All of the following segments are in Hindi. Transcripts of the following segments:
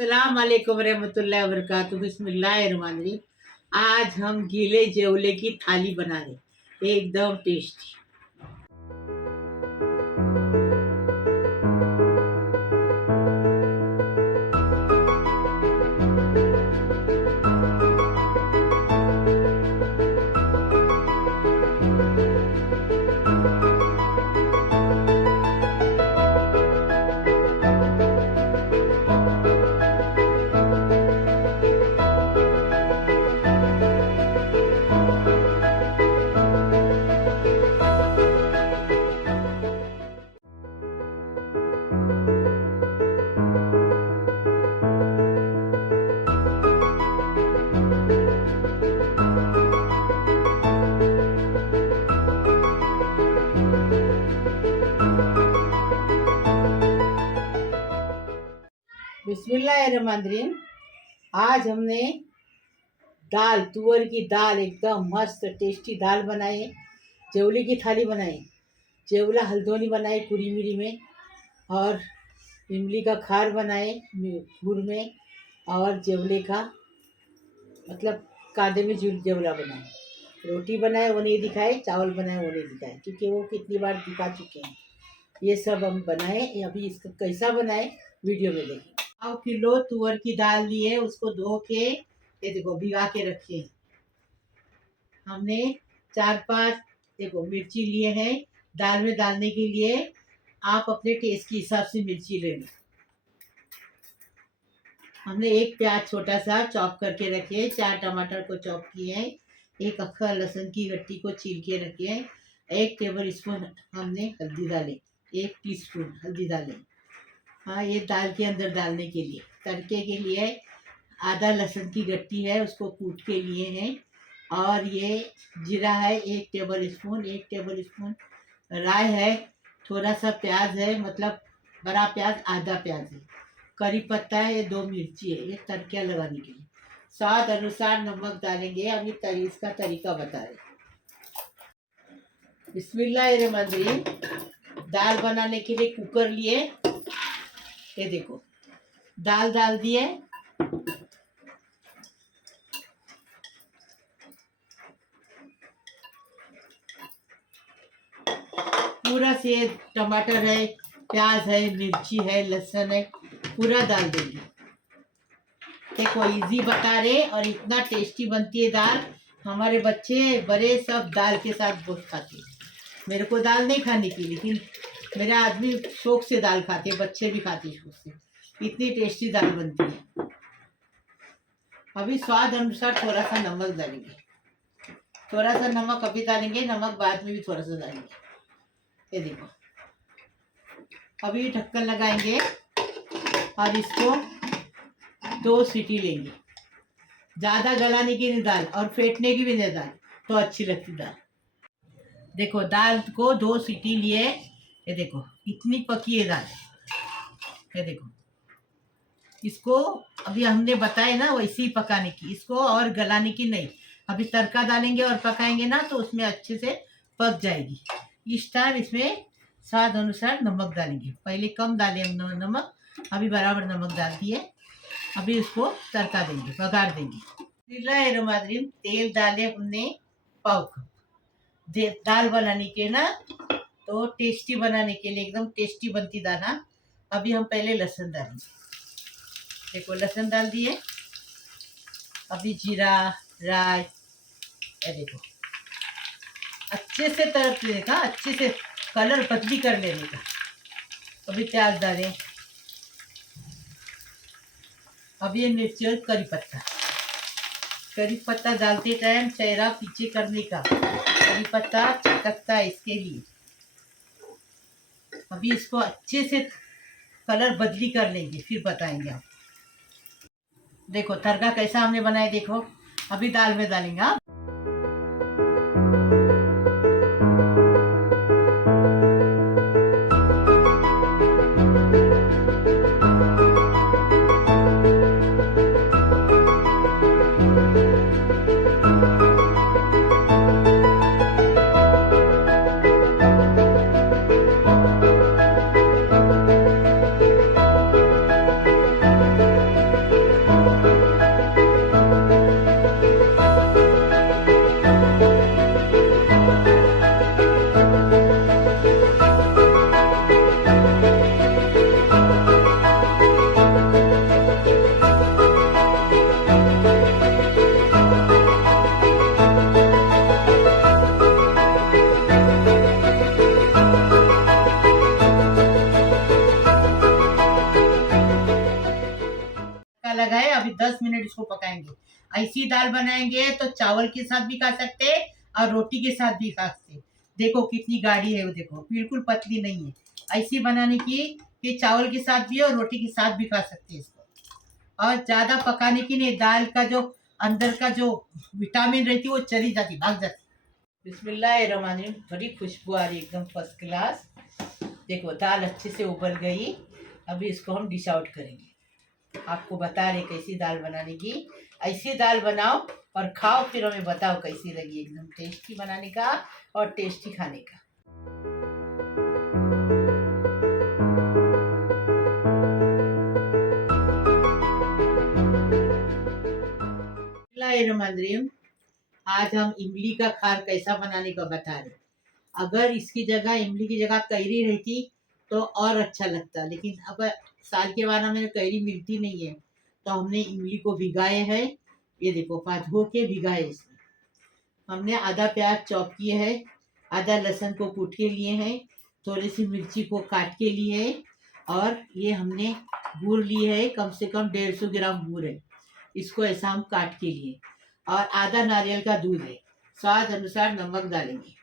अस्सलाम वालेकुम रहमतुल्लाहि व बरकातुहू। बिस्मिल्लाहिर्रहमानिर्रहीम। आज हम गीले जेवले की थाली बना रहे, एकदम टेस्टी। बिस्मिल्लाहिर्रहमानिर्रहीम। आज हमने दाल, तुअर की दाल, एकदम मस्त टेस्टी दाल बनाई। जेवले की थाली बनाई, जेवला हल्दोनी बनाई पूरी मिरी में, और इमली का खार बनाए गुड़ में, और जेवले का मतलब कांदे में जेवला बनाए। रोटी बनाए वो नहीं दिखाए, चावल बनाए वो नहीं दिखाए, क्योंकि वो कितनी बार दिखा चुके हैं। ये सब हम बनाए, अभी इसका कैसा बनाए वीडियो में देखें। 1 किलो तुअर की दाल लिए, उसको धो के ये देखो भिगा के रखे। हमने 4-5 देखो मिर्ची लिए हैं दाल में डालने के लिए। आप अपने टेस्ट के हिसाब से मिर्ची ले लो। हमने 1 प्याज छोटा सा चॉप करके रखे, 4 टमाटर को चॉप किए हैं, 1 अक्खा लहसुन की गट्टी को छील के रखे हैं, 1 टेबल स्पून हमने हल्दी डाले, 1 टीस्पून हल्दी डाले। हाँ, ये दाल के अंदर डालने के लिए। तड़के के लिए आधा लहसुन की गट्टी है, उसको कूट के लिए हैं, और ये जीरा है 1 टेबल स्पून, 1 टेबल स्पून राई है, थोड़ा सा प्याज है, मतलब बड़ा प्याज आधा प्याज है, करी पत्ता है, ये 2 मिर्ची है, ये तड़का लगाने के लिए। स्वाद अनुसार नमक डालेंगे। हम ये इसका तरीका बता रहे। बिस्मिल्लाहिर्रहमानिर्रहीम। दाल बनाने के लिए कुकर लिए, ये देखो दाल डाल दिए, पूरा से टमाटर है, प्याज है, मिर्ची है, लहसुन है, पूरा डाल देंगे। देखो इजी बता रहे, और इतना टेस्टी बनती है दाल। हमारे बच्चे बड़े सब दाल के साथ बहुत खाते हैं। मेरे को दाल नहीं खाने की, लेकिन मेरा आदमी शौक से दाल खाते, बच्चे भी खाते शौक से। इतनी टेस्टी दाल बनती है। अभी स्वाद अनुसार थोड़ा सा नमक डालेंगे, थोड़ा सा नमक अभी डालेंगे, नमक बाद में भी थोड़ा सा डालेंगे। ये देखो अभी ढक्कन लगाएंगे और इसको 2 सीटी लेंगे। ज़्यादा गलाने की नहीं दाल, और फेंटने की भी नहीं दाल, तो अच्छी लगती दाल। देखो दाल को 2 सीटी लिए, ये देखो इतनी पकी है दाल। ये देखो इसको अभी हमने बताया ना वैसे ही पकाने की, इसको और गलाने की नहीं। अभी तड़का डालेंगे और पकाएंगे ना, तो उसमें अच्छे से पक जाएगी। इस टाइम इसमें स्वाद अनुसार नमक डालेंगे। पहले कम डाले हम नमक, अभी बराबर नमक डाल दिए। अभी इसको तड़का देंगे, बघार देंगे। तेल डाले हमने पाव कप। दाल बनाने के ना, तो टेस्टी बनाने के लिए, एकदम टेस्टी बनती दाना। अभी हम पहले लहसुन डालेंगे। देखो लहसुन डाल दिए, अभी जीरा, राई, ये देखो अच्छे से तड़प लेने का, अच्छे से कलर बदली कर लेने का। अभी प्याज डालें, अभी ये मिर्ची और करी पत्ता डालते टाइम चेहरा पीछे करने का, करी पत्ता चटकता है इसके लिए। अभी इसको अच्छे से कलर बदली कर लेंगे, फिर बताएंगे आप। देखो तड़का कैसा हमने बनाया, देखो अभी दाल में डालेंगे। आप 10 मिनट इसको पकाएंगे। ऐसी दाल बनाएंगे तो चावल के साथ भी खा सकते और रोटी के साथ भी खा सकते। देखो कितनी गाढ़ी है, वो देखो बिल्कुल पतली नहीं है। ऐसी बनाने की कि चावल के साथ भी और रोटी के साथ भी खा सकते हैं इसको। और ज़्यादा पकाने की नहीं, दाल का जो अंदर का जो विटामिन रहती है वो चली जाती, भाग जाती। बिस्मिल्लाहिर्रहमानिर्रहीम, बड़ी खुशबू आ रही एकदम फर्स्ट क्लास। देखो दाल अच्छे से उबल गई। अभी इसको हम डिश आउट करेंगे। आपको बता रहे कैसी दाल बनाने की। ऐसी दाल बनाओ और खाओ, फिर हमें बताओ कैसी लगी। एकदम टेस्टी बनाने का और टेस्टी खाने का। बिस्मिल्लाहिर्रहमानिर्रहीम, आज हम इमली का खार कैसा बनाने का बता रहे। अगर इसकी जगह, इमली की जगह कैरी रहती तो और अच्छा लगता, लेकिन अब साल के बाद हमें कैरी मिलती नहीं है तो हमने इमली को भिगाए हैं। ये देखो धो के भिगाए। इसमें हमने आधा प्याज चॉप किए है, आधा लहसुन को कूट के लिए हैं, थोड़ी सी मिर्ची को काट के लिए है, और ये हमने गुड़ लिए है, कम से कम 150 ग्राम गुड़ है। इसको ऐसा हम काट के लिए, और आधा नारियल का दूध है। स्वाद अनुसार नमक डालेंगे।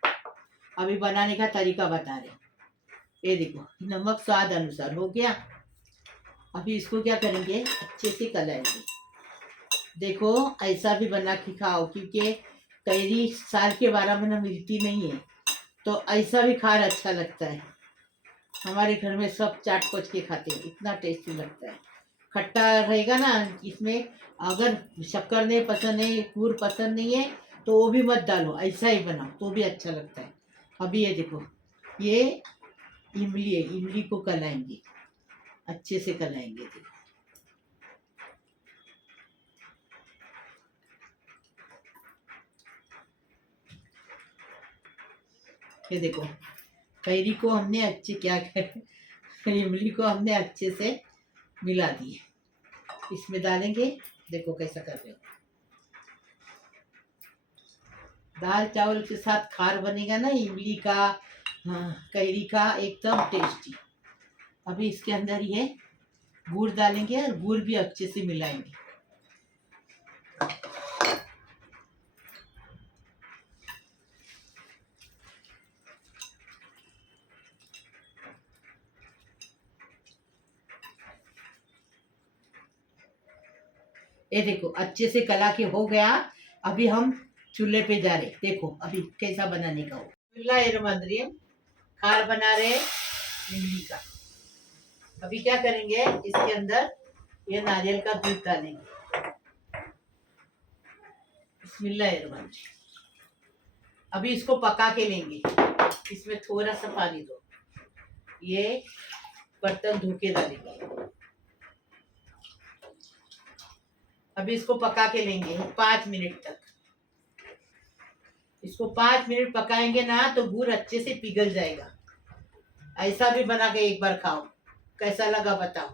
अभी बनाने का तरीका बता रहे। ये देखो नमक स्वाद अनुसार हो गया। अभी इसको क्या करेंगे, अच्छे से कलाएंगे। देखो ऐसा भी बना के खाओ, क्योंकि कैरी साल के 12 महीना मिलती नहीं है, तो ऐसा भी खार अच्छा लगता है। हमारे घर में सब चाट पच के खाते हैं, इतना टेस्टी लगता है। खट्टा रहेगा ना इसमें, अगर शक्कर नहीं पसंद है, गुड़ पसंद नहीं है तो वो भी मत डालो, ऐसा ही बनाओ तो भी अच्छा लगता है। अभी ये देखो, ये इमली है, इमली को कलाएंगे, अच्छे से कलाएंगे। देखो ये देखो, कैरी को हमने अच्छे क्या कर इमली को हमने अच्छे से मिला दिए। इसमें डालेंगे, देखो कैसा कर रहे हो। दाल चावल के साथ खार बनेगा ना इमली का, हाँ, कैरी का, एकदम टेस्टी। अभी इसके अंदर ये गुड़ डालेंगे और गुड़ भी अच्छे से मिलाएंगे। ये देखो अच्छे से कला के हो गया। अभी हम चूल्हे पे जा रहे, देखो अभी कैसा बनाने का हो। बिस्मिल्लाहिर्रहमानिर्रहीम, खार बना रहे इमली का। अभी क्या करेंगे, इसके अंदर ये नारियल का दूध डालेंगे। बिस्मिल्लाहिर्रहमानिर्रहीम, अभी इसको पका के लेंगे। इसमें थोड़ा सा पानी दो, ये बर्तन धो के डालेंगे। अभी इसको पका के लेंगे 5 मिनट तक। इसको 5 मिनट पकाएंगे ना तो गुड़ अच्छे से पिघल जाएगा। ऐसा भी बना के एक बार खाओ, कैसा लगा बताओ।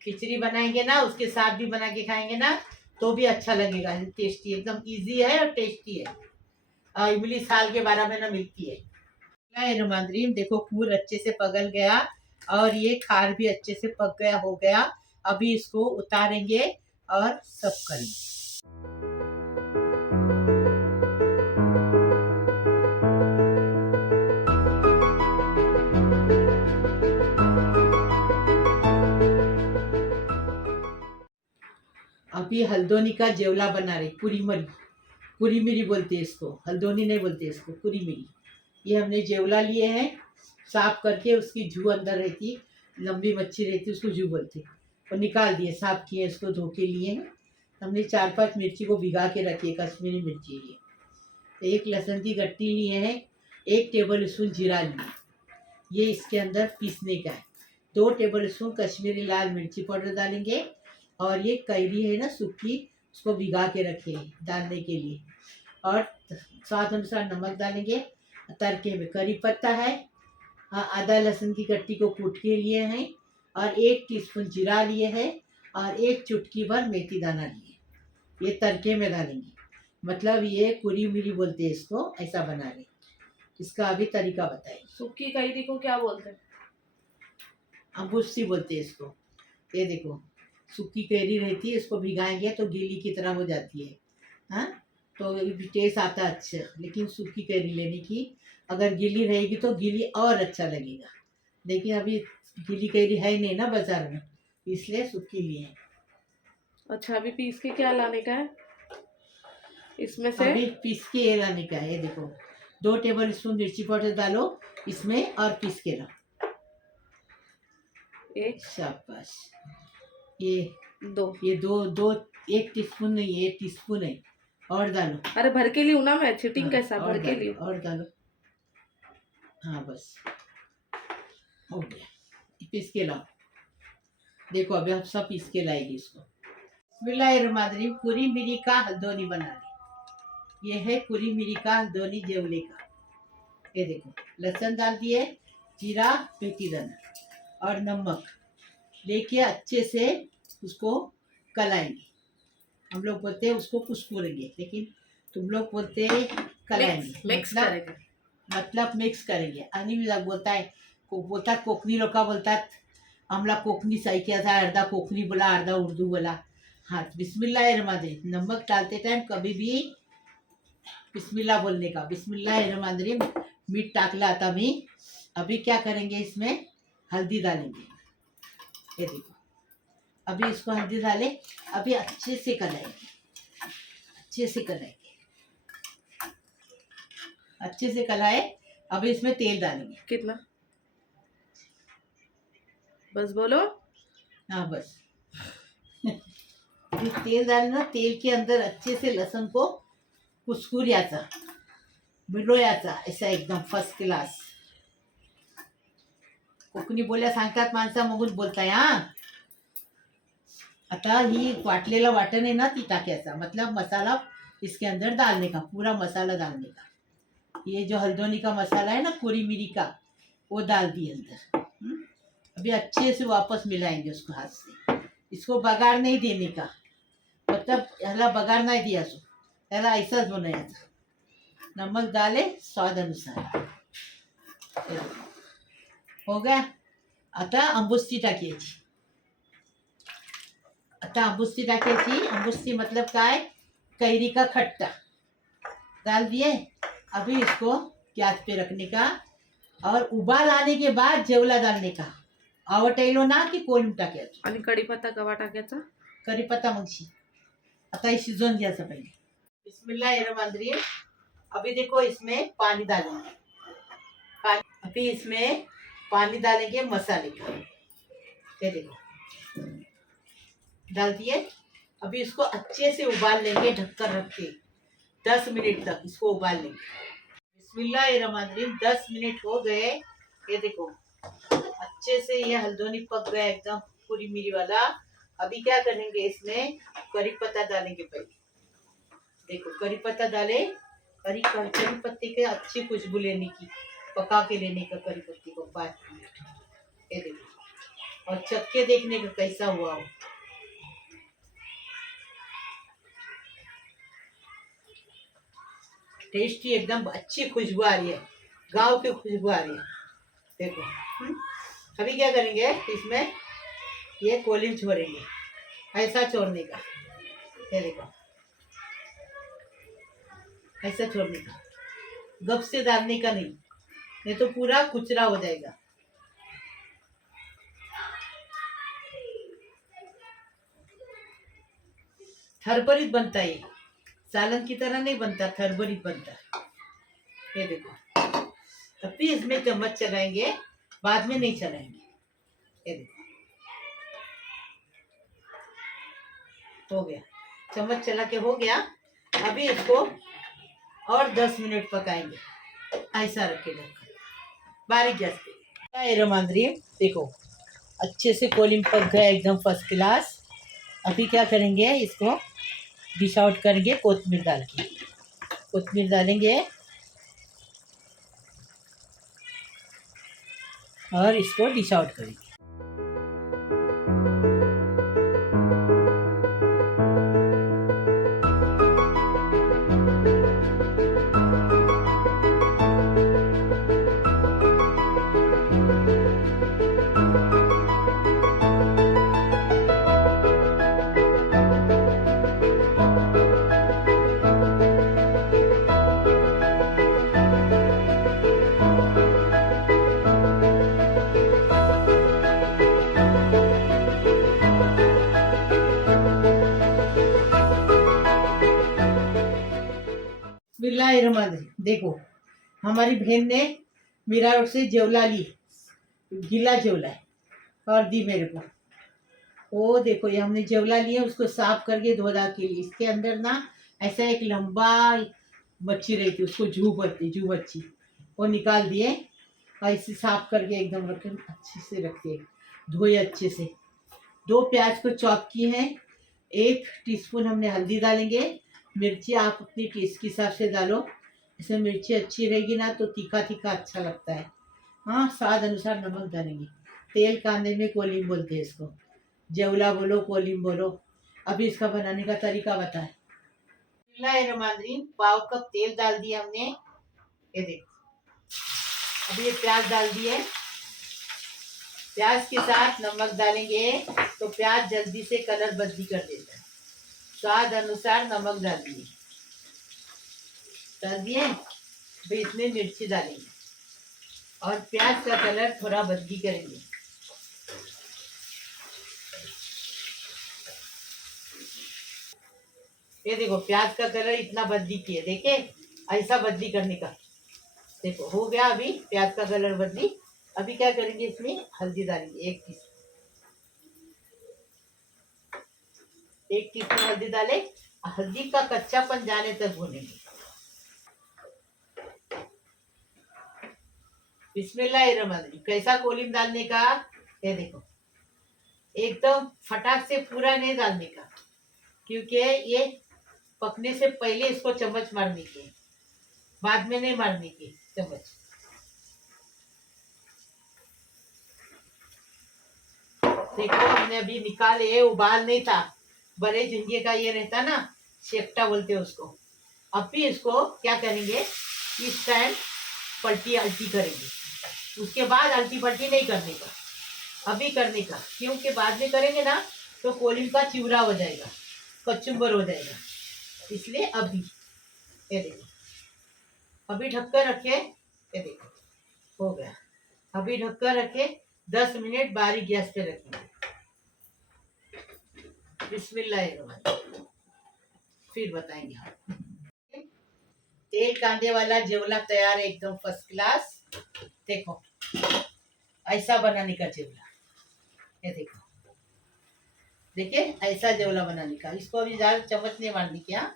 खिचड़ी बनाएंगे ना, उसके साथ भी बना के खाएंगे ना तो भी अच्छा लगेगा। टेस्टी, एकदम इजी है और टेस्टी है। इमली साल के 12 महीना मिलती है। रुमांद्रीम देखो, गुड़ अच्छे से पगल गया और ये खार भी अच्छे से पक गया, हो गया। अभी इसको उतारेंगे और सर्व करेंगे। अभी हल्दोनी का जेवला बना रहे, कुरी मिरी बोलते हैं इसको, हल्दोनी नहीं बोलते इसको, कुरी मिरी। ये हमने जेवला लिए हैं, साफ करके उसकी जू अंदर रहती, लंबी मच्छी रहती, उसको जू बोलते हैं। और निकाल दिए, साफ किए, इसको धो के लिए हैं। हमने 4-5 मिर्ची को भिगा के रखी है, कश्मीरी मिर्ची लिए। 1 लहसुन की गट्टी लिए हैं, 1 टेबल स्पून जीरा लिए, ये इसके अंदर पीसने का है। 2 टेबल स्पून कश्मीरी लाल मिर्ची पाउडर डालेंगे। और ये कैरी है ना सूखी, उसको भिगा के रखे डालने के लिए। और स्वाद अनुसार नमक डालेंगे। तड़के में करी पत्ता है, आधा लहसुन की गट्टी को कूट के लिए हैं, और 1 टीस्पून जीरा लिए हैं, और 1 चुटकी भर मेथी दाना लिए। ये तड़के में डालेंगे, मतलब ये कुरी मिरी बोलते हैं इसको, ऐसा बना रहे। इसका अभी तरीका बताइए। सूखी कैरी को क्या बोलते हैं? अम्बुस्सी बोलते हैं इसको। ये देखो, सूखी कैरी रहती है, इसको भिगाएंगे तो गीली की तरह हो जाती है। हाँ, तो टेस्ट आता है अच्छा, लेकिन सूखी कैरी लेने की। अगर गीली रहेगी तो गीली और अच्छा लगेगा, लेकिन अभी गीली कैरी है ही नहीं ना बाजार में, इसलिए सूखी लिए हैं। अच्छा, अभी पीस के क्या लाने का है इसमें से? अभी पीस के ये लाने का है। ये देखो 2 टेबल स्पून मिर्ची पाउडर डालो इसमें और पीस के लाओ। एक, शाबाश। ये दो, ये दो 1 टीस्पून नहीं, 1 टीस्पून है, और डालो। अरे भर के लिए ना मैं चिटिंग हाँ, कैसा और भर के डालो, लिए? और डालो। हाँ बस हो गया, पीस के लाओ। देखो अभी हम सब पीस के लाएंगे इसको। बिस्मिल्लाहिर्रहमानिर्रहीम। पूरी मिरी का हल्दोनी बना रहे। ये है पूरी मिरी का हल्दोनी जेवले का। ये देखो लहसुन डाल दिए, जीरा, मेथी दाना और नमक लेके अच्छे से उसको कलाएंगे। हम लोग बोलते हैं उसको कुस्कुरेंगे, लेकिन तुम लोग बोलते हैं कलाएंगे। मिक्स करेंगे, मतलब मिक्स करेंगे। आणि बोलता है बोलतात कोकणी लोक बोलतात, आमला कोकणी सैक्याचा, अर्धा कोकणी बोला अर्धा उर्दू बोला। हाँ, बिस्मिल्लाहिर्रहमानिर्रहीम। नमक डालते टाइम कभी भी बिस्मिल्लाह बोलने का। बिस्मिल्लाहिर्रहमानिर्रहीम। मीठ टाकला आता मी। अभी क्या करेंगे, इसमें हल्दी डालेंगे। ये देखो अभी इसको हल्दी डाले, अभी अच्छे से कलाएंगे, अच्छे से कलाएंगे, अच्छे से कलाए। अभी इसमें तेल डालेंगे। कितना? बस बोलो। हाँ बस तेल डालना। तेल के अंदर अच्छे से लहसुन को कुस्कुऱ्याचा, मिळवायचा, ऐसा एकदम फर्स्ट क्लास। कोकणी बोल्या सांगतात माणसा, मगून बोलताय। हा, आता ही वाटलेला वाटण है ना, ती टाक्याचा, मतलब मसाला इसके अंदर डालने का, पूरा मसाला डालने का। ये जो हल्दोनी का मसाला है ना, पूरी मिरी का, वो डाल दिए अंदर। अभी अच्छे से वापस मिलाएंगे उसको हाथ से। इसको बगार नहीं देने का, मतलब याला बगार नहीं दिया सो, याला ऐसाच बनायचं। नमक डाले स्वाद अनुसार। हो गया। आता अंबुस्ती टाकायची। आता अंबुस्ती टाकायची। अंबुस्ती मतलब काय, कैरी का खट्टा डाल दिए। अभी इसको गैस पे रखने का, और उबाल आने के बाद जेवला डालने का। आवटेलो ना की कोलम टाकायचं। आणि कढीपत्ता केव्हा टाकायचा? कढीपत्ता मगशी। आता हे शिजवून घ्यायचं पहिले। बिस्मिल्लाहिर्रहमानिर्रहीम। अभी देखो इसमें पानी डालेंगे। अभी इसमें पानी डालेंगे मसाले का। ये देखो डाल दिए। अभी इसको अच्छे से उबाल लेंगे, ढककर रख के 10 मिनट तक इसको उबाल लेंगे। बिस्मिल्लाहिर्रहमानिर्रहीम। 10 मिनट हो गए। ये देखो अच्छे से ये हल्दोनी पक गया एकदम, पूरी मिरी वाला। अभी क्या करेंगे, इसमें करी पत्ता डालेंगे पहले। देखो करी पत्ता डाले। करी पत्ते के अच्छी खुशबू लेने की, पका के लेने का करी पत्ती को 5 मिनट। ये देखो, और चक्के देखने का कैसा हुआ हो। टेस्टी एकदम अच्छी खुशबू आ रही है, गांव की खुशबू आ रही है। देखो अभी क्या करेंगे, इसमें ये कोलिन छोड़ेंगे, ऐसा छोड़ने का। ये देखो ऐसा छोड़ने का, गप से डालने का नहीं तो पूरा कुचरा हो जाएगा। थरबरीत बनता है, सालन की तरह नहीं बनता, थरबरीत बनता। ये देखो अभी इसमें चम्मच चलाएंगे, बाद में नहीं चलाएंगे। ये देखो हो गया, चम्मच चला के हो गया। अभी इसको और 10 मिनट पकाएंगे, ऐसा रखे ढककर बारीक गैस पे। रमांद्री देखो अच्छे से कोलिंग पक गया एकदम फर्स्ट क्लास। अभी क्या करेंगे, इसको डिश आउट करेंगे कोथिमीर डाल के। कोथिमीर डालेंगे और इसको डिश आउट करेंगे। बिस्मिल्लाहिर्रहमानिर्रहीम। देखो, हमारी बहन ने मीरा रोड से जेवला ली, गीला जेवला है, और दी मेरे को। वो देखो, ये हमने जेवला लिया, उसको साफ करके धो धा के लिए। इसके अंदर ना ऐसा एक लंबा मच्छी रहती है, उसको जू बोलते, जू मच्छी, वो निकाल दिए और इसे साफ करके एकदम रखे, अच्छे से रखिए, धोए अच्छे से। 2 प्याज को चॉप किए हैं, 1 टीस्पून हमने हल्दी डालेंगे, मिर्ची आप अपनी टेस्ट के हिसाब से डालो। इसमें मिर्ची अच्छी रहेगी ना तो तीखा तीखा अच्छा लगता है। हाँ, स्वाद अनुसार नमक डालेंगे। तेल कांदे में कोलिम बोलते हैं इसको, जेवला बोलो कोलिम बोलो। अभी इसका बनाने का तरीका बताएं। बिस्मिल्लाहिर्रहमानिर्रहीम। पाव कप तेल डाल दिया हमने, ये देखो। अभी ये प्याज डाल दिए, प्याज के साथ नमक डालेंगे तो प्याज जल्दी से कलर बदली कर देता है। स्वाद अनुसार नमक डाल दिए, फिर इसमें मिर्ची डालेंगे और प्याज का कलर थोड़ा बदली करेंगे। ये देखो, प्याज का कलर इतना बदली किए, देखे, ऐसा बदली करने का। देखो हो गया अभी प्याज का कलर बदली। अभी क्या करेंगे, इसमें हल्दी डालेंगे, 1 टीस्पून हल्दी डाले। हल्दी का कच्चापन जाने तक भूनेंगे। बिस्मिल्लाहिर्रहमानिर्रहीम। कैसा कोलिम डालने का, ये देखो, एकदम फटाक से पूरा नहीं डालने का, क्योंकि ये पकने से पहले इसको चम्मच मारने की, बाद में नहीं मारने की चम्मच। देखो, हमने अभी निकाले, उबाल नहीं था, बड़े झींगे का ये रहता ना, शेपटा बोलते हैं उसको। अब भी इसको क्या करेंगे, इस टाइम पलटी अल्टी करेंगे। उसके बाद अल्टी पलटी नहीं करने का, अभी करने का, क्योंकि बाद में करेंगे ना तो कोलिम का चिवड़ा हो जाएगा, कचुम्बर हो जाएगा, इसलिए अभी। ये देखो, अभी ढककर रखे, ये देखो हो गया। अभी ढककर रखे, 10 मिनट बारीक गैस पे रखेंगे। बिस्मिल्लाहिर्रहमानिर्रहीम। फिर बताएंगे हम। तेल कांदे वाला जेवला तैयार है, एकदम फर्स्ट क्लास। देखो, ऐसा बनाने का जेवला, ये देखो, देखिए ऐसा जेवला बनाने का। इसको अभी ज्यादा चम्मच नहीं मारनी क्या,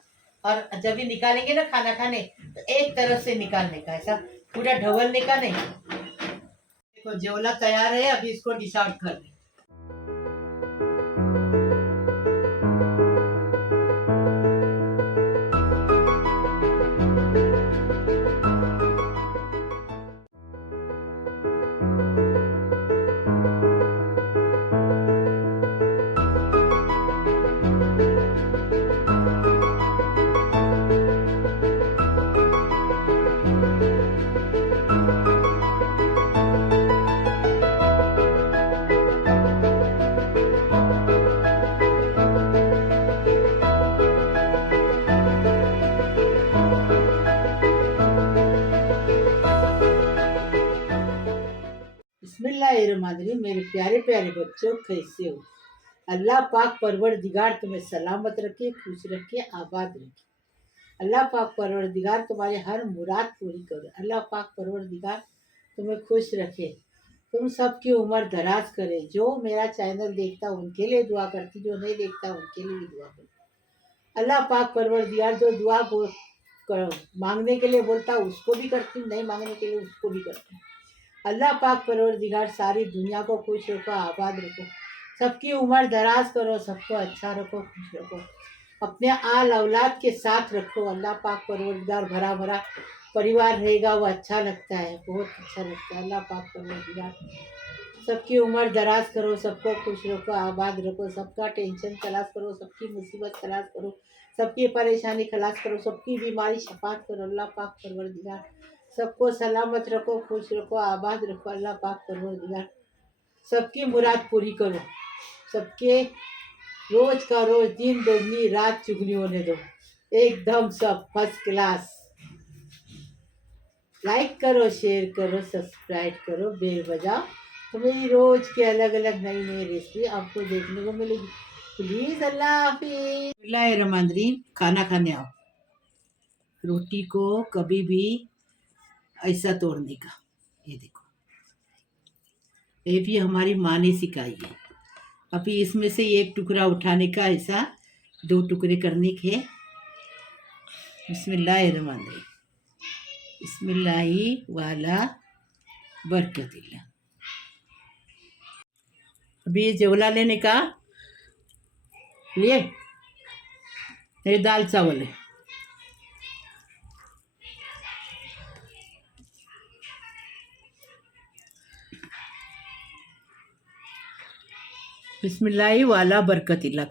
और जब भी निकालेंगे ना खाना खाने तो एक तरफ से निकालने का, ऐसा पूरा ढवलने का नहीं। देखो, जेवला तैयार है, अभी इसको डिश आउट कर दें। बिस्मिल्लाहिर्रहमानिर्रहीम। मेरे प्यारे प्यारे बच्चों, कैसे हो? अल्लाह पाक परवरदिगार तुम्हें सलामत रखे, खुश रखे, आबाद रखे। अल्लाह पाक परवरदिगार तुम्हारे हर मुराद पूरी करे। अल्लाह पाक परवरदिगार तुम्हें खुश रखे, तुम सबकी उम्र दराज करे। जो मेरा चैनल देखता उनके लिए दुआ करती, जो नहीं देखता उनके लिए भी दुआ करती। अल्लाह पाक परवरदिगार जो दुआ मांगने के लिए बोलता उसको भी करती, नहीं मांगने के लिए उसको भी करती। अल्लाह पाक परवरदिगार सारी दुनिया को खुश रखो, आबाद रखो, सबकी उम्र दराज करो, सबको अच्छा रखो, खुश रखो, अपने आल औलाद के साथ रखो। अल्लाह पाक परवरदिगार भरा भरा परिवार रहेगा, वो अच्छा लगता है, बहुत अच्छा लगता है। अल्लाह पाक परवरदिगार सबकी उम्र दराज करो, सबको खुश रखो, आबाद रखो, सबका टेंशन खलास करो, सबकी मुसीबत खलास करो, सबकी परेशानी खलास करो, सबकी बीमारी शफात करो। अल्लाह पाक परवरदिगार सबको सलामत रखो, खुश रखो, आबाद रखो। अल्लाह पाक परवरदिगार सबकी मुराद पूरी करो, सबके रोज का रोज, दिन दोगुनी रात चुगनी होने दो, एकदम सब फर्स्ट क्लास। लाइक करो, शेयर करो, सब्सक्राइब करो, बेल बजाओ, तो मेरी रोज के अलग अलग नई नई रेसिपी आपको देखने को मिलेगी। प्लीज, अल्लाह हाफिज़। बिस्मिल्लाहिर्रहमानिर्रहीम। खाना खाने आओ। रोटी को कभी भी ऐसा तोड़ने का। ये देखो, ये भी हमारी माँ ने सिखाई है। अभी इसमें से एक टुकड़ा उठाने का, ऐसा 2 टुकड़े करने के। बिस्मिल्लाहिर्रहमानिर्रहीम, बिस्मिल्लाही वाला बरकतिल्ला। अभी ये जेवला लेने का, ये दाल चावल है। बिस्मिल्लाही वाला बरकतिल्ला।